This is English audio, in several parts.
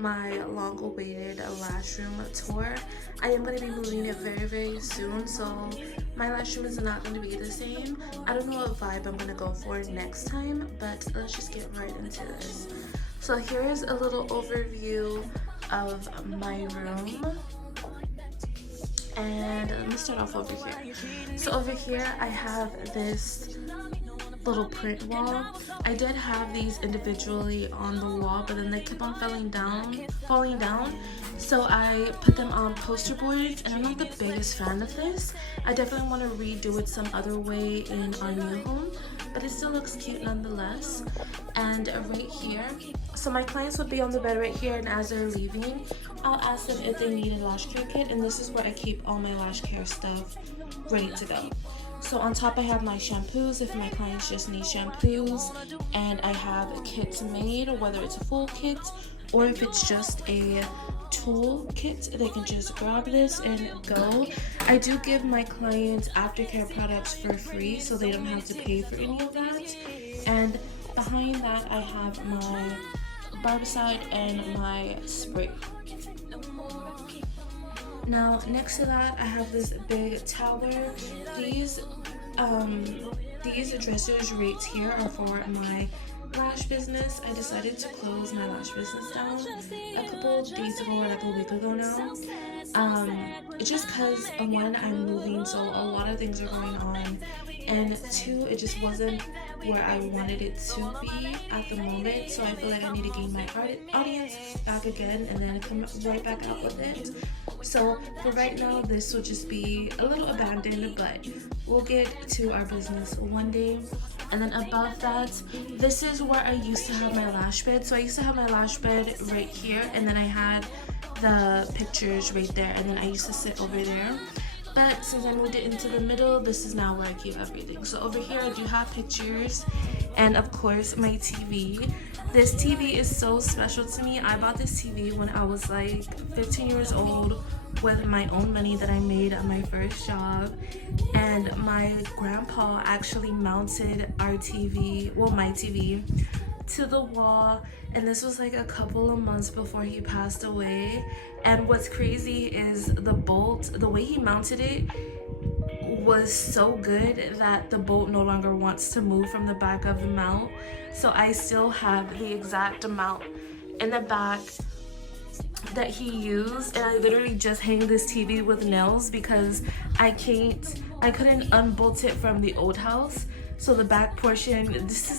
my long-awaited lash room tour. I am going to be moving it very, very soon, so my lash room is not going to be the same. I don't know what vibe I'm going to go for next time, but let's just get right into this. So here's a little overview of my room. And let me start off over here. So over here I have this little print wall. I did have these individually on the wall, but then they kept on falling down. So I put them on poster boards, and I'm not the biggest fan of this. I definitely want to redo it some other way in our new home, but it still looks cute nonetheless. And right here, so my clients would be on the bed right here, and as they're leaving, I'll ask them if they need a lash care kit, and this is where I keep all my lash care stuff ready to go. So on top I have my shampoos if my clients just need shampoos, and I have kits made, whether it's a full kit or if it's just a tool kit, they can just grab this and go. I do give my clients aftercare products for free, so they don't have to pay for any of that. And behind that I have my barbicide and my spray. Now next to that I have this big tower. These dressers right here are for my lash business. I decided to close my lash business down a couple days ago, or like a week ago now. Just because one, I'm moving, so a lot of things are going on, and two, it just wasn't where I wanted it to be at the moment. So I feel like I need to gain my audience back again and then come right back out with it. So for right now, this will just be a little abandoned, but we'll get to our business one day. And then above that, this is where I used to have my lash bed. So I used to have my lash bed right here, and then I had the pictures right there, and then I used to sit over there. But since I moved it into the middle, this is now where I keep everything. So over here I do have pictures, and of course my TV. This TV is so special to me. I bought this TV when I was like 15 years old with my own money that I made at my first job, and my grandpa actually mounted our TV, well, my TV, to the wall, and this was like a couple of months before he passed away. And what's crazy is the bolt, the way he mounted it was so good that the bolt no longer wants to move from the back of the mount. So I still have the exact amount in the back that he used, and I literally just hang this TV with nails because I couldn't unbolt it from the old house. So the back portion, this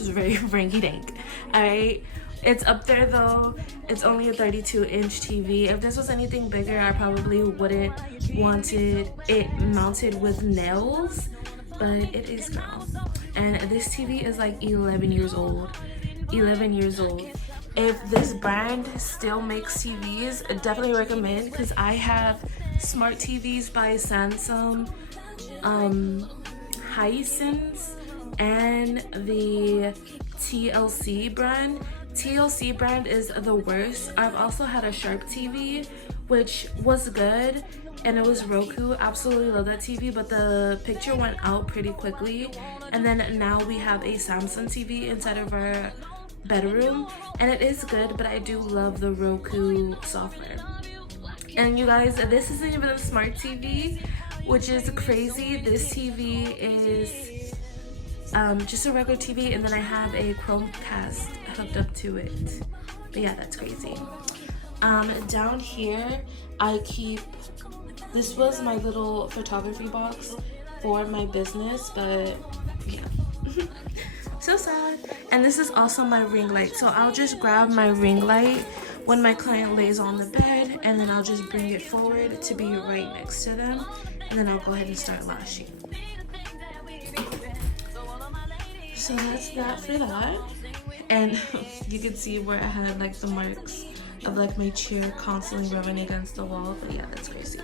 is very rinky-dink, all right? It's up there though. It's only a 32-inch TV. If this was anything bigger, I probably wouldn't wanted it mounted with nails, but it is, girl. And this TV is like 11 years old. If this brand still makes TVs, I definitely recommend, because I have smart TVs by Samsung, Hisense, and the TLC brand. TLC brand is the worst. I've also had a Sharp TV, which was good, and it was Roku. Absolutely love that TV, but the picture went out pretty quickly. And then now we have a Samsung TV inside of our bedroom, and it is good, but I do love the Roku software. And you guys, this isn't even a smart TV, which is crazy. This TV is just a regular TV, and then I have a Chromecast hooked up to it. But yeah, that's crazy. Down here I keep, this was my little photography box for my business, but yeah. So sad. And this is also my ring light, so I'll just grab my ring light when my client lays on the bed, and then I'll just bring it forward to be right next to them, and then I'll go ahead and start lashing. So that's that for that. And you can see where I had like the marks of like my chair constantly rubbing against the wall, but yeah, that's crazy.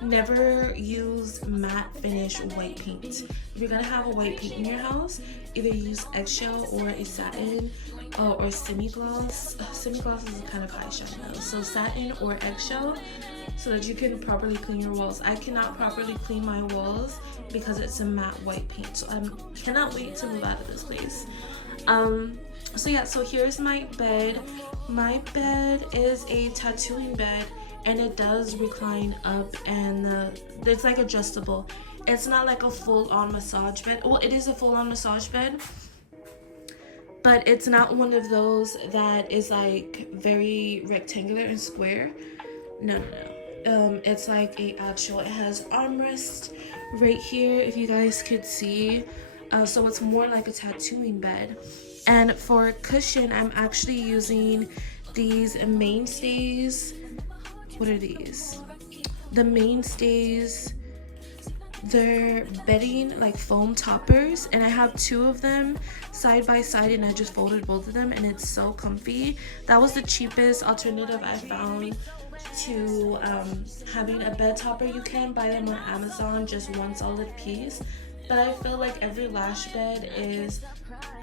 Never use matte finish white paint. If you're gonna have a white paint in your house, either use eggshell or a satin or semi-gloss. Semi-gloss is a kind of high shine though, so satin or eggshell, so that you can properly clean your walls. I cannot properly clean my walls because it's a matte white paint, so I cannot wait to move out of this place. So yeah, so here's my bed. My bed is a tattooing bed, and it does recline up, and it's like adjustable. It's not like a full-on massage bed. Well, it is a full-on massage bed, but it's not one of those that is like very rectangular and square. No, no, no. It's like a actual. It has armrest right here, if you guys could see. So it's more like a tattooing bed. And for cushion, I'm actually using these mainstays. What are these? The mainstays. They're bedding like foam toppers, and I have two of them side by side, and I just folded both of them, and it's so comfy. That was the cheapest alternative I found to having a bed topper. You can buy them on Amazon, just one solid piece, but I feel like every lash bed is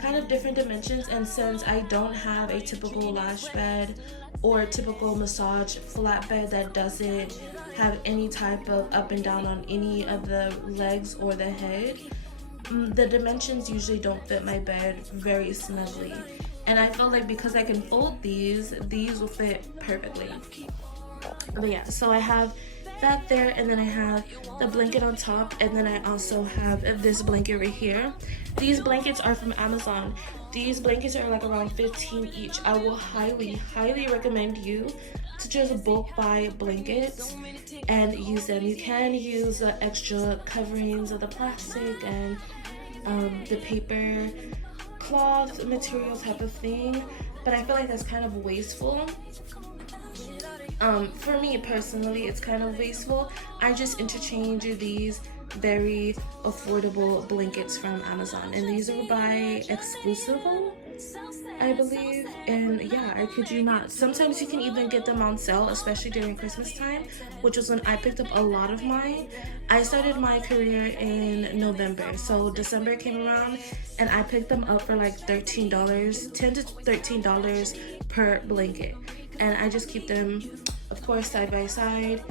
kind of different dimensions, and since I don't have a typical lash bed or a typical massage flat bed that doesn't have any type of up and down on any of the legs or the head, the dimensions usually don't fit my bed very snugly, and I feel like because I can fold these will fit perfectly. But yeah, so I have that there, and then I have the blanket on top, and then I also have this blanket right here. These blankets are from Amazon. These blankets are like around 15 each. I will highly recommend you to just bulk buy blankets and use them. You can use the extra coverings of the plastic and the paper cloth material type of thing, but I feel like that's kind of wasteful. For me personally, it's kind of wasteful. I just interchange these very affordable blankets from Amazon, and these are by Exclusivo, I believe. And yeah, I kid you not, sometimes you can even get them on sale, especially during Christmas time, which was when I picked up a lot of mine. I started my career in November, so December came around and I picked them up for like $13, $10 to $13 per blanket, and I just keep them, of course, side by side,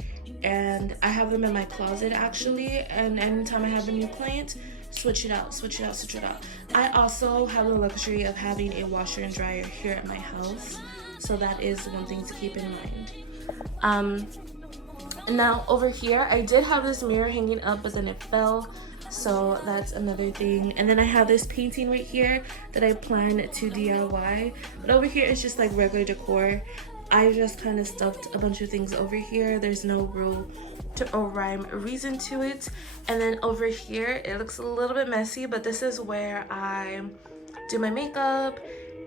and I have them in my closet actually, and anytime I have a new client, switch it out. I also have the luxury of having a washer and dryer here at my house, so that is one thing to keep in mind. Now over here, I did have this mirror hanging up, but then it fell, so that's another thing. And then I have this painting right here that I plan to DIY, but over here it's just like regular decor. I just kind of stuffed a bunch of things over here. There's no real rhyme or reason to it. And then over here, it looks a little bit messy, but this is where I do my makeup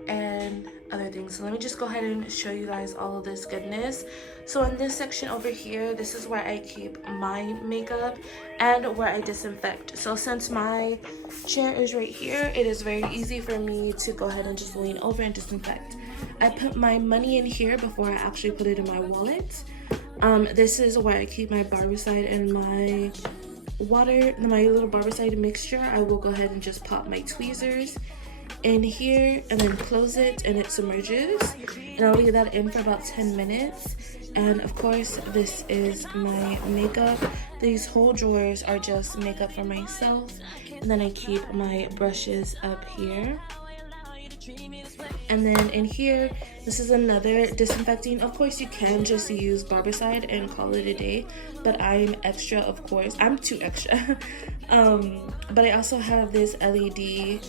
and other things. So let me just go ahead and show you guys all of this goodness. So in this section over here, this is where I keep my makeup and where I disinfect. So since my chair is right here, it is very easy for me to go ahead and just lean over and disinfect. I put my money in here before I actually put it in my wallet. This is where I keep my Barbicide and my water, my little Barbicide mixture. I will go ahead and just pop my tweezers in here and then close it, and it submerges, and I'll leave that in for about 10 minutes. And of course, this is my makeup. These whole drawers are just makeup for myself, and then I keep my brushes up here. And then in here, this is another disinfecting. Of course, you can just use Barbicide and call it a day, but I'm extra, of course. I'm too extra. But I also have this LED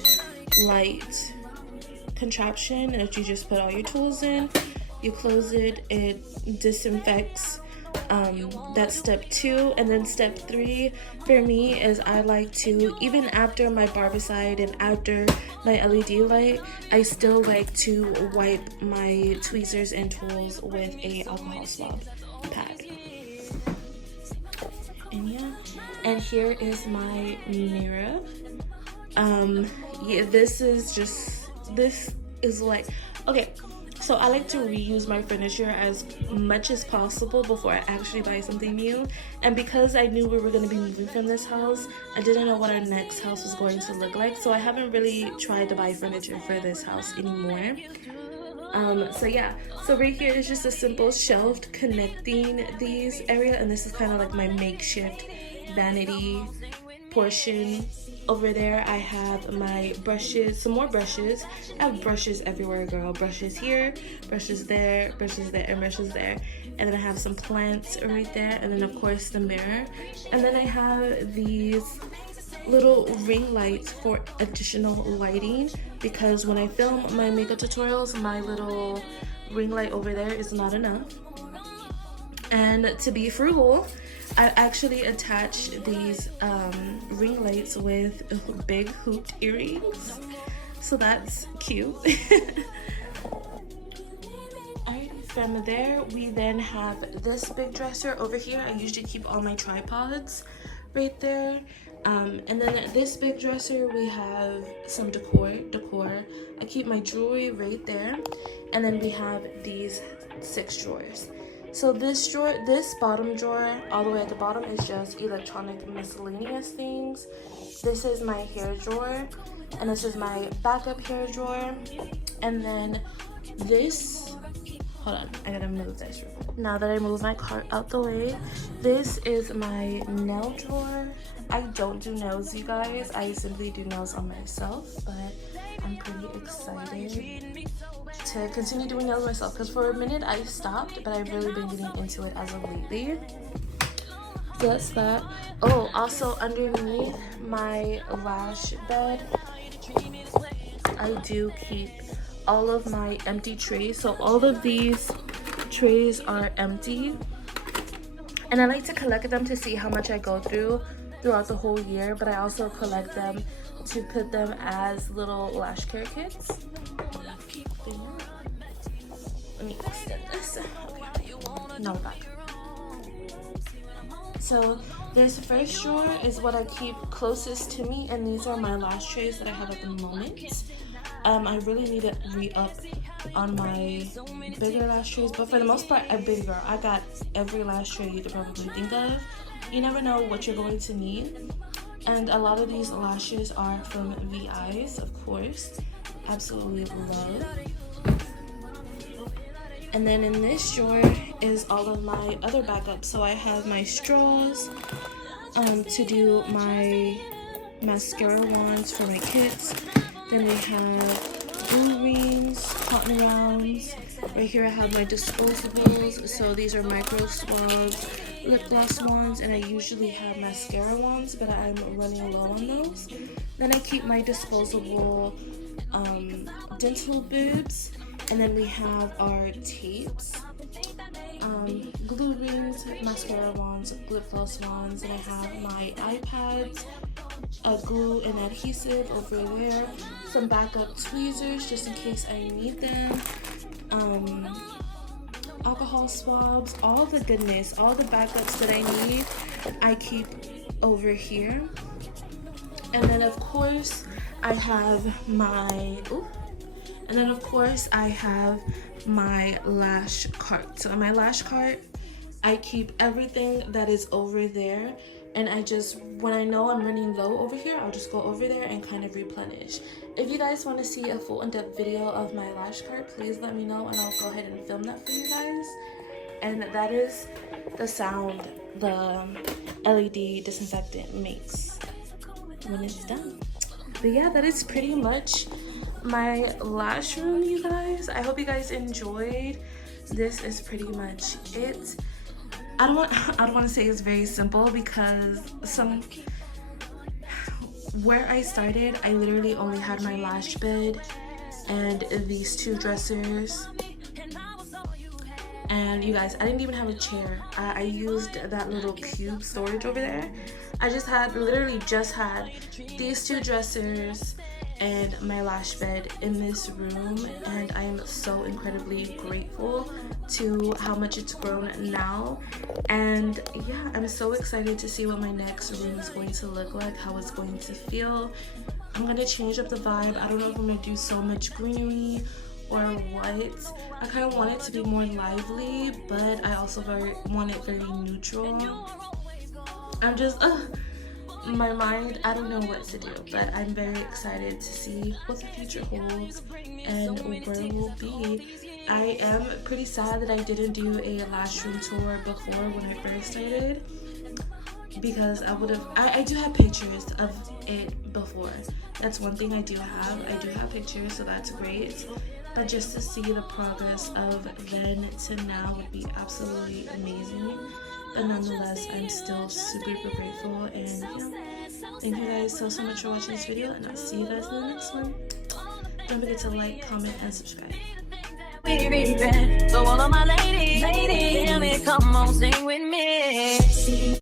light contraption that you just put all your tools in, you close it, it disinfects. That's step 2. And then step 3 for me is I like to, even after my Barbicide and after my LED light, I still like to wipe my tweezers and tools with a alcohol swab pad. And yeah, and here is my mirror. Yeah, this is like, okay, so I like to reuse my furniture as much as possible before I actually buy something new. And because I knew we were going to be moving from this house, I didn't know what our next house was going to look like, so I haven't really tried to buy furniture for this house anymore. So yeah, so right here is just a simple shelved connecting these area, and this is kind of like my makeshift vanity portion Over there I have my brushes, some more brushes. I have brushes everywhere, girl. Brushes here, brushes there, and brushes there. And then I have some plants right there, and then of course the mirror. And then I have these little ring lights for additional lighting, because when I film my makeup tutorials, my little ring light over there is not enough. And to be frugal, I actually attached these ring lights with big hooped earrings, so that's cute. Alright, from there we then have this big dresser over here. I usually keep all my tripods right there. And then this big dresser, we have some decor. I keep my jewelry right there. And then we have these 6 drawers. So this drawer, this bottom drawer, all the way at the bottom, is just electronic miscellaneous things. This is my hair drawer, and this is my backup hair drawer. And then this, hold on, I gotta move this. Now that I move my cart out the way, this is my nail drawer. I don't do nails, you guys. I simply do nails on myself, but I'm pretty excited to continue doing nails myself, because for a minute I stopped, but I've really been getting into it as of lately. So that's that. Oh, also underneath my lash bed, I do keep all of my empty trays. So all of these trays are empty, and I like to collect them to see how much I go throughout the whole year, but I also collect them to put them as little lash care kits. Let me extend this. Okay. Now we're back. So this first drawer is what I keep closest to me, and these are my lash trays that I have at the moment. I really need to re-up on my bigger lash trays, but for the most part, I'm big girl. I got every lash tray you could probably think of. You never know what you're going to need. And a lot of these lashes are from VI's, of course. Absolutely love. And then in this drawer is all of my other backups. So I have my straws to do my mascara wands for my kits. Then we have glue rings, cotton rounds. Right here I have my disposables. So these are micro swabs, lip gloss wands, and I usually have mascara wands, but I'm running low on those. Then I keep my disposable dental bibs. And then we have our tapes, glue rings, mascara wands, lip gloss wands, and I have my iPads, glue and adhesive over there, some backup tweezers just in case I need them, alcohol swabs, all the goodness, all the backups that I need, I keep over here. And then of course I have my, lash cart. So in my lash cart, I keep everything that is over there, and I just, when I know I'm running low over here, I'll just go over there and kind of replenish. If you guys want to see a full in-depth video of my lash cart, please let me know and I'll go ahead and film that for you guys. And that is the sound the LED disinfectant makes when it's done. But yeah, that is pretty much my lash room, you guys. I hope you guys enjoyed. This is pretty much it. I don't want to say it's very simple, because where I started, I literally only had my lash bed and these 2 dressers. And you guys, I didn't even have a chair. I used that little cube storage over there. I literally just had these 2 dressers and my lash bed in this room, and I am so incredibly grateful to how much it's grown now. And yeah, I'm so excited to see what my next room is going to look like, how it's going to feel. I'm gonna change up the vibe. I don't know if I'm gonna do so much greenery or what. I kind of want it to be more lively, but I also want it very neutral. I'm just my mind, I don't know what to do, but I'm very excited to see what the future holds and where we'll be. I am pretty sad that I didn't do a lash room tour before when I first started, because I do have pictures of it before. That's one thing I do have. I do have pictures, so that's great. But just to see the progress of then to now would be absolutely amazing. But nonetheless, I'm still super grateful, and thank you guys so much for watching this video, and I'll see you guys in the next one. Don't forget to like, comment, and subscribe. So all of my ladies, hear me, come on, sing with me.